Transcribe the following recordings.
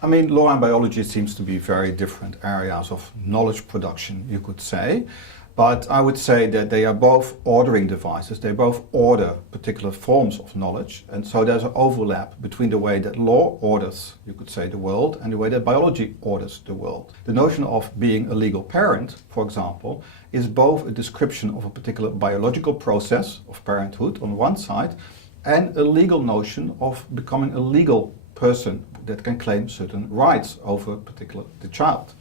I mean, law and biology seems to be very different areas of knowledge production, you could say. But I would say that they are both ordering devices. They both order particular forms of knowledge. And so there's an overlap between the way that law orders, you could say, the world and the way that biology orders the world. The notion of being a legal parent, for example, is both a description of a particular biological process of parenthood on one side and a legal notion of becoming a legal person that can claim certain rights over the child.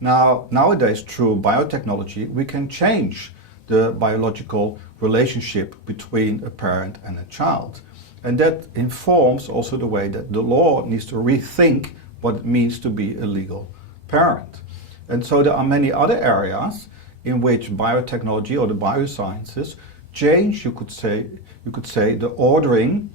Now, nowadays, through biotechnology, we can change the biological relationship between a parent and a child. And that informs also the way that the law needs to rethink what it means to be a legal parent. And so there are many other areas in which biotechnology or the biosciences change, you could say, the ordering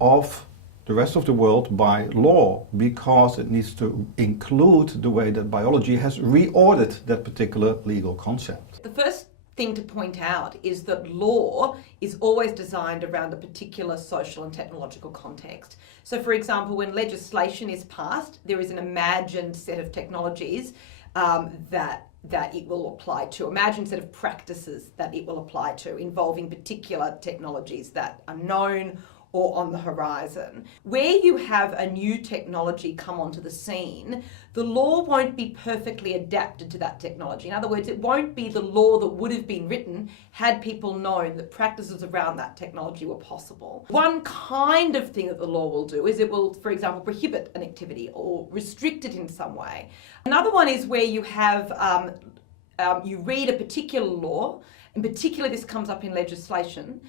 of the rest of the world by law, because it needs to include the way that biology has reordered that particular legal concept. The first thing to point out is that law is always designed around a particular social and technological context. So for example, when legislation is passed, there is an imagined set of technologies that it will apply to, imagined set of practices that it will apply to, involving particular technologies that are known or on the horizon. Where you have a new technology come onto the scene, the law won't be perfectly adapted to that technology. In other words, it won't be the law that would have been written had people known that practices around that technology were possible. One kind of thing that the law will do is it will, for example, prohibit an activity or restrict it in some way. Another one is where you have, you read a particular law, in particular this comes up in legislation,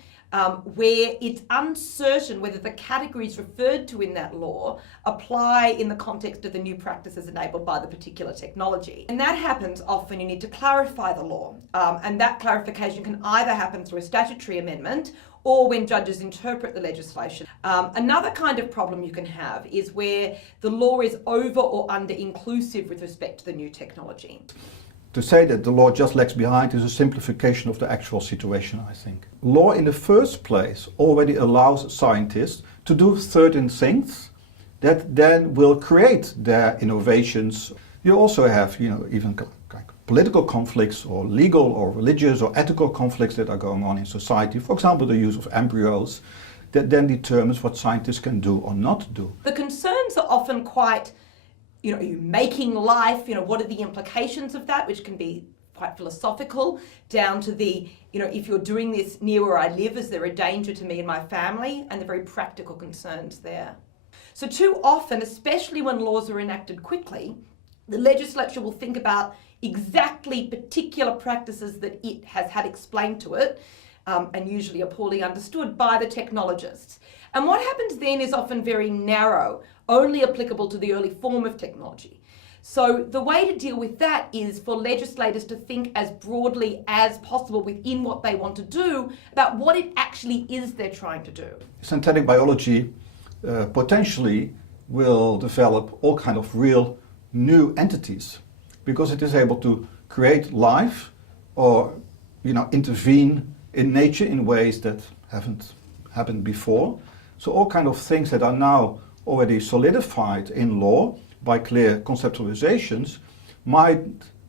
where it's uncertain whether the categories referred to in that law apply in the context of the new practices enabled by the particular technology. And that happens often, you need to clarify the law. And that clarification can either happen through a statutory amendment or when judges interpret the legislation. Another kind of problem you can have is where the law is over or under inclusive with respect to the new technology. To say that the law just lags behind is a simplification of the actual situation, I think. Law in the first place already allows scientists to do certain things that then will create their innovations. You also have, even political conflicts or legal or religious or ethical conflicts that are going on in society. For example, the use of embryos that then determines what scientists can do or not do. The concerns are often quite are you making life, what are the implications of that, which can be quite philosophical, down to the, if you're doing this near where I live, is there a danger to me and my family, and the very practical concerns there. So too often, especially when laws are enacted quickly, the legislature will think about exactly particular practices that it has had explained to it, and usually are poorly understood by the technologists. And what happens then is often very narrow, only applicable to the early form of technology. So the way to deal with that is for legislators to think as broadly as possible within what they want to do about what it actually is they're trying to do. Synthetic biology potentially will develop all kind of real new entities because it is able to create life or intervene in nature in ways that haven't happened before. So all kind of things that are now already solidified in law by clear conceptualizations might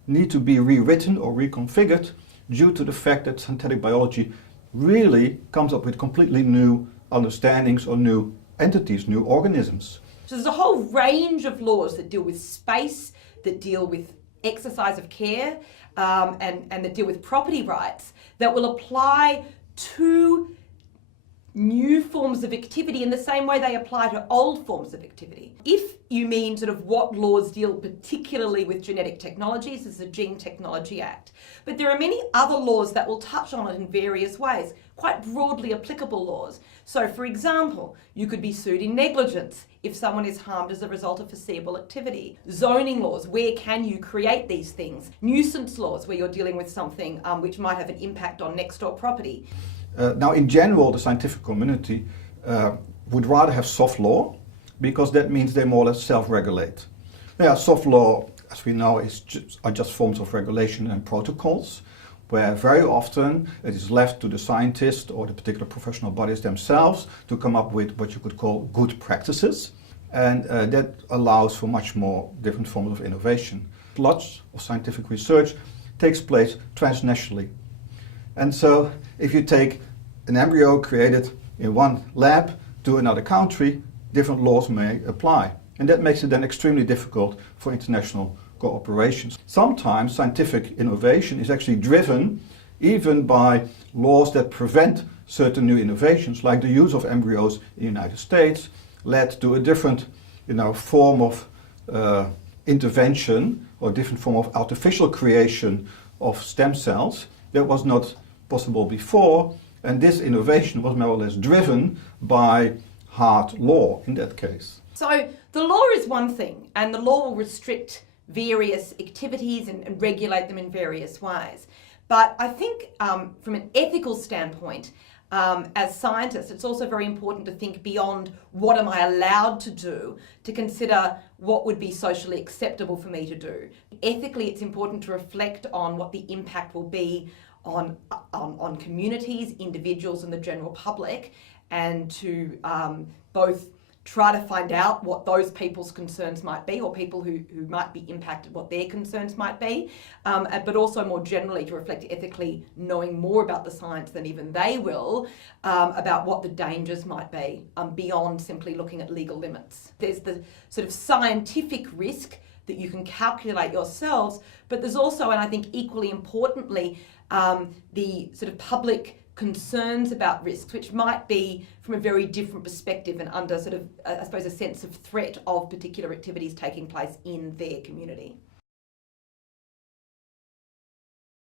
need to be rewritten or reconfigured due to the fact that synthetic biology really comes up with completely new understandings or new entities, new organisms. So there's a whole range of laws that deal with space, that deal with exercise of care, and that deal with property rights that will apply to new forms of activity in the same way they apply to old forms of activity. If you mean sort of what laws deal particularly with genetic technologies, there's the Gene Technology Act. But there are many other laws that will touch on it in various ways, quite broadly applicable laws. So for example, you could be sued in negligence if someone is harmed as a result of foreseeable activity. Zoning laws, where can you create these things? Nuisance laws, where you're dealing with something which might have an impact on next door property. Now, in general, the scientific community would rather have soft law because that means they more or less self-regulate. Yeah, soft law, as we know, are just forms of regulation and protocols where very often it is left to the scientists or the particular professional bodies themselves to come up with what you could call good practices. and that allows for much more different forms of innovation. Lots of scientific research takes place transnationally. And so if you take an embryo created in one lab to another country, different laws may apply. And that makes it then extremely difficult for international cooperation. Sometimes scientific innovation is actually driven even by laws that prevent certain new innovations, like the use of embryos in the United States led to a different form of intervention or different form of artificial creation of stem cells that was not possible before, and this innovation was more or less driven by hard law in that case. So the law is one thing, and the law will restrict various activities and regulate them in various ways. But I think from an ethical standpoint, as scientists, it's also very important to think beyond what am I allowed to do, to consider what would be socially acceptable for me to do. Ethically, it's important to reflect on what the impact will be on communities, individuals and the general public, and to both try to find out what those people's concerns might be, or people who might be impacted, what their concerns might be, but also more generally to reflect ethically, knowing more about the science than even they will, about what the dangers might be beyond simply looking at legal limits. There's the sort of scientific risk that you can calculate yourselves, but there's also, and I think equally importantly, the sort of public concerns about risks, which might be from a very different perspective and under sort of, I suppose, a sense of threat of particular activities taking place in their community.